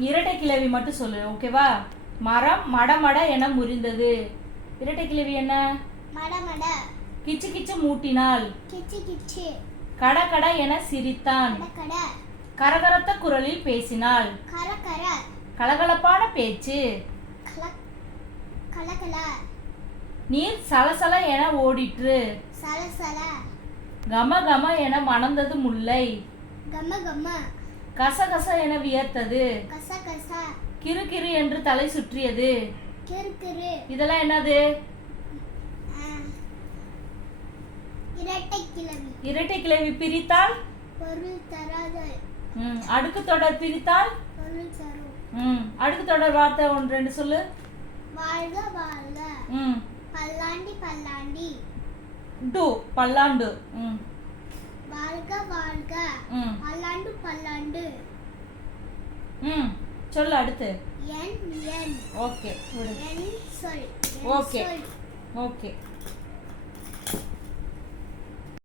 இரட்டை கிளவி மட்டும் சொல்லு ஓகேவா மரம் மடமட என முறிந்தது. இரட்டை கிளவி என்ன? கிச்சு கிச்சு மூட்டினாள் கிச்சு கிச்சு. கட கட என சிரித்தான். கரகரத்த குரலில் பேசினாள். கர கர. கலகலப்பான பேச்சு. நீர் சலசல என ஓடிற்று. கம கம என மணந்தது முல்லை. கம கம. கசகச என வியர்த்தது. கச கச கிறு கிறு என்று தலை சுற்றியது. கிறு கிறு இதெல்லாம் என்னது. இரட்டை கிளவி இரட்டை கிளவி பிரித்தால்? பொருள் தராத. ம், அடுக்கு தொடர் பிரித்தால்? பொருள் தரும். ம், அடுக்கு தொடர் வார்த்தை ஒன்று ரெண்டு சொல்லு. வாழ்க வாழ்க. ம். பல்லாண்டி பல்லாண்டி. டு பல்லாண்டு. ம் வாழ்க வாழ்க ம் பல்லாண்டு ம் சொல்லு அடுத்து. என் என். ஓகே விடு. என் சொல். சொல். ஓகே.